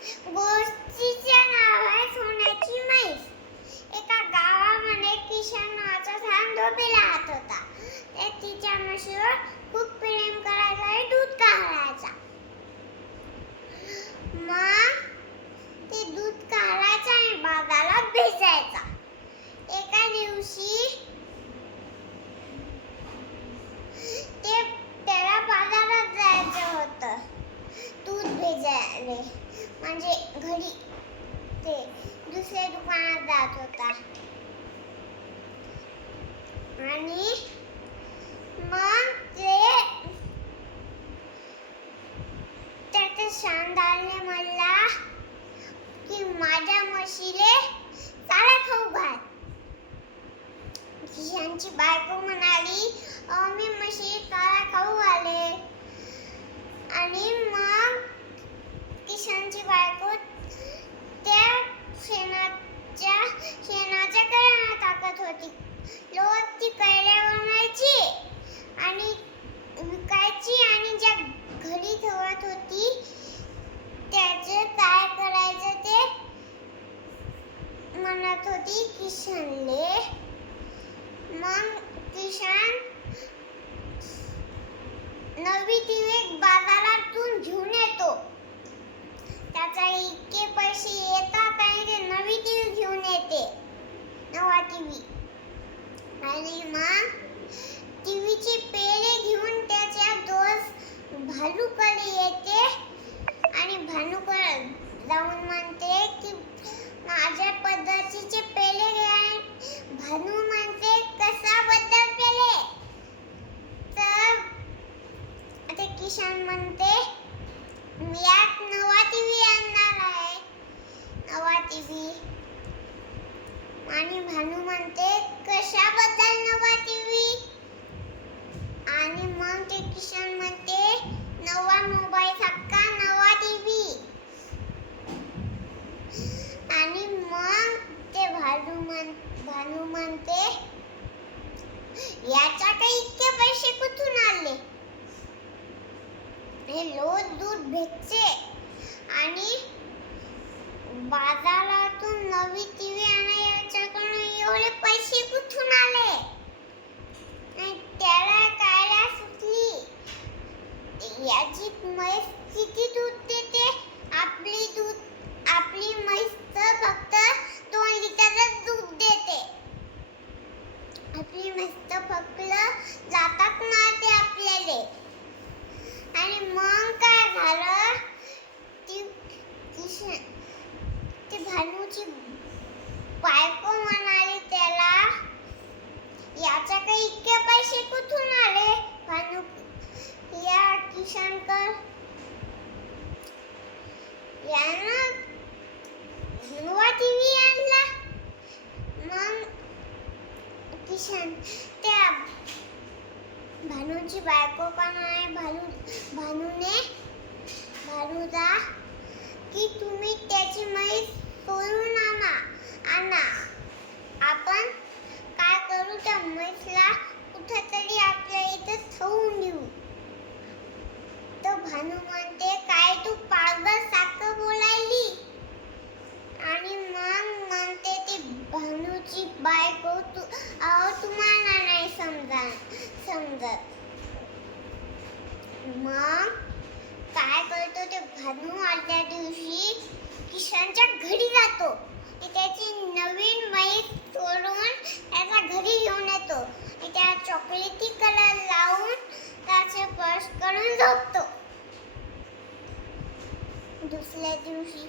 गोष्टीचे नाव आहे सोन्याची म्हैस. एका गावामध्ये किशन नावाचा लहान धोबीला राहत होता. ते तिच्या म्हशीवर खूप प्रेम करायचा आणि दूध काढायचा. मग ते दूध काढायचा आणि बाजारात भेटायचा. एका दिवशी त्याला बाजारात जायचं होतं दूध भेटायला. म्हणजे घरी ते दुसऱ्या दुकानात जात होता. आणि मग त्याच्या शानदारने म्हणला की माझ्या म्हशीले चारा खाऊ घाल. किशनची बायको म्हणाली मी म्हशी चारा खाऊ घाले. आणि मग किशनची बायको त्या शेणाच्या कळ्या टाकत होती. रोज ती कळ्या बनवायची आणि विकायची आणि ज्या घरी ठेवत होती त्याचे काय करायचं ते म्हणत होती किशनले. मग किशन नवी टीव्ही बाजारातून घेऊन येतो. त्याचा इतके पैसे येतात आणि ते नवी टीव्ही घेऊन येते, नवा टीव्ही. आणि मग टीव्हीचे पेले घेऊन त्याच्या दोस्त भानूकडे येते आणि भानूकडे जाऊन म्हणते की माझ्या पद्धतीचे पेले घ्या. भानू म्हणते कशाबद्दल पेले? तर ते किशन म्हणते मी यात नवा टीव्ही आणणार आहे, नवा टीव्ही. आणि भानू म्हणते कशाबद्दल नवा टीव्ही? आणि मग ते किशन म्हणते नवा मोबाईल सारखा नवा टीव्ही. आणि मग ते भानू म्हणते याच्या काही इतके पैसे कुठून आले? हे रोज दूध भेटते आणि बाजारातून नवी टीव्ही आणायच्याकडून एवढे पैसे कुठून आले? आणि त्याला काय सुचली याची म्हैस किती दूध देते? आपली म्हैस तर फक्त 2 लिटरच दूध देते. आपली म्हैस तर फक्त जातात मारते आपल्याला. आणि मग काय झालं? ती भानूची बायको म्हणाली त्याला याच्या काही इतके पैसे कुठून आले? भानू या किशनकर यानं नवा टीव्ही आणला. मग किशन त्या भानूची बायको पण आहे. भानूला की तुम्ही त्याची म्हैस सोडून आणा. आपण काय करू त्या म्हैसला कुठेतरी आपल्या इथे ठेवून देऊ. तर भानू म्हणते काय तू पागल सारखं बोलायली? आणि मग म्हणते ती भानूची बायको तुम्हाला नाही समजत. मग काय करतो ते भानू आदल्या दिवशी किशनच्या घरी जातो. त्याची नवीन म्हैस सोडून त्याच्या घरी घेऊन येतो. त्या चॉकलेटी कलर लावून त्याचे ब्रश करून झोपतो. दुसऱ्या दिवशी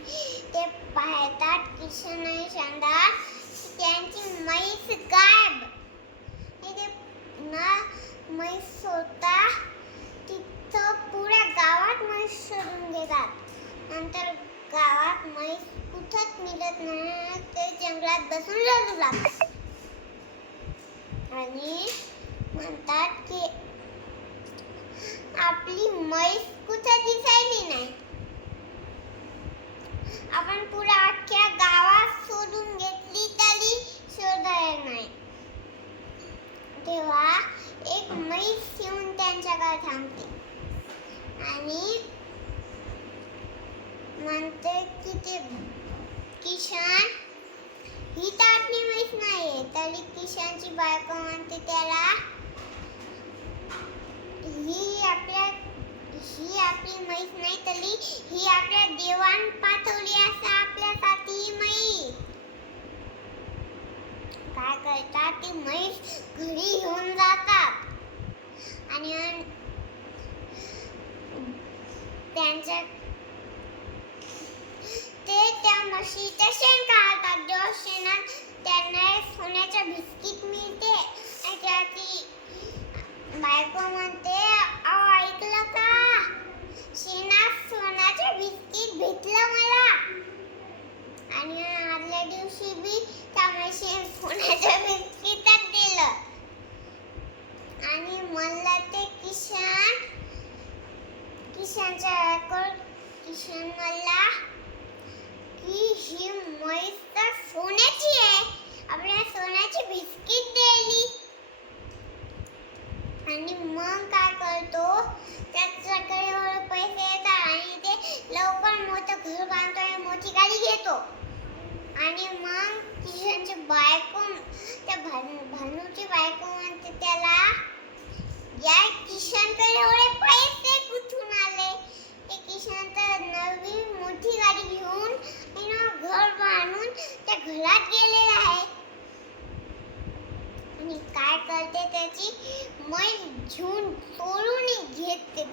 ते पाहतात किशन आणि शानदार त्यांची म्हैस गायब. म्हैस सोडता तिथं पुऱ्या गावात म्हैस शोधून घेतात. नंतर गावात म्हैस कुठंच मिळत नाही. ते जंगलात बसून रडू लागतात आणि म्हणतात की आपली म्हैस कुठं दिसायली नाही. आपण पुऱ्या अख्ख्या गावात शोधून घेतली तरी शोधायला नाही. तेव्हा एक म्हैस येऊन त्यांच्याकडे थांबते आणि म्हणते की ते किशन ही तर आपली म्हैस नाहीये. तरी किशनची बायको म्हणते त्याला ही आपली म्हैस नाही, तरी ही आपल्या देवान पाठवली असं आपल्यासाठी ही म्हैस. काय करतात, ती म्हैस घरी घेऊन जातात आणि त्यांच्या त्या म्हशीचं शेण काढतात. जेव्हा शेणात त्यांना सोन्याच्या बिस्किट मिळते आणि त्याची बायको म्हणते, अहो ऐकलं का, शेणात सोन्याचे बिस्किट भेटलं मला. आणि आदल्या दिवशी बी त्या म्हशीने सोन्याचं बिस्किटच दिलं. आणि मला ते किशन मला की ही म्हैस तर सोन्याची आहे, आपल्याला सोन्याची बिस्किट दिली. आणि मग काय करतो, त्याच्याकडे पैसे येतात आणि ते लवकर मोठं घर बांधतो आणि मोठी गाडी घेतो. आणि मग किशनची बायको, त्या भानूची बायको म्हणते त्याला, या किशनकडे एवढे पैसे कुठून आले? हे किशन तर नवी मोठी गाडी घेऊन घर बांधून त्या घरात गेलेला आहे. आणि काय करते, त्याची म्हैस घेऊन चोरून घेते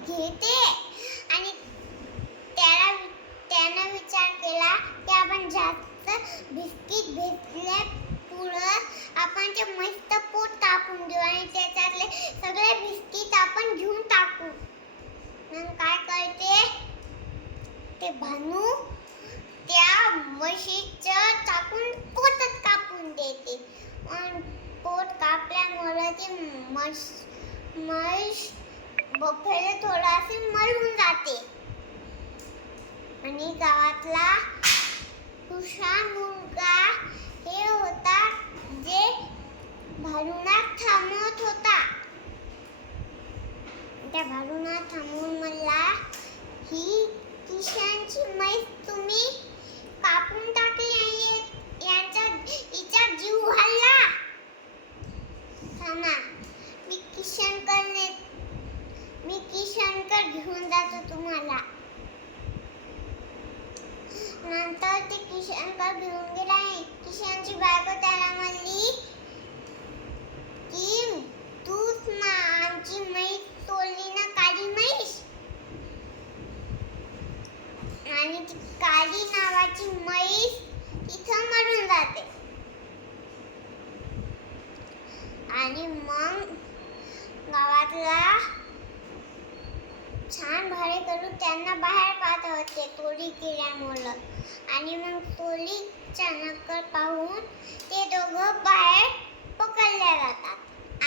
आणि त्यानं विचार केला की आपण जास्त बिस्किट भेटले पुढं आपण ते मस्त पोट कापून देऊ आणि त्याच्यातले सगळे बिस्किट आपण घेऊन टाकू. मग काय करते, ते भानू त्या म्हशीचं टाकून पोटच कापून देते. पोट कापल्यामुळे ती म्हैस बफेला थोडासे मरून जाते. आणि गावातला हुशार मुलगा हे होता जे भानूला थांबवत होता. त्या भानूला थांबवून म्हणला, ही किशनची म्हैस तुम्ही कापून टाकली आणि हिचा जीव घालला. थांबा, मी किशनकडे घेऊन जातो तुम्हाला. नंतर ते किशनकडे घेऊन गेला. किशनची बायको त्याला म्हणली की तूच आमची म्हैस चोरली ना, काळी म्हैस. आणि ती काळी नावाची म्हैस इथं मरून जाते. आणि मग गावातला छान भाडेकरू त्यांना बाहेर पाठवते चोरी केल्यामुळं. आणि मग चोरीचा नक्कल पाहून ते दोघं बाहेर पकडले जातात.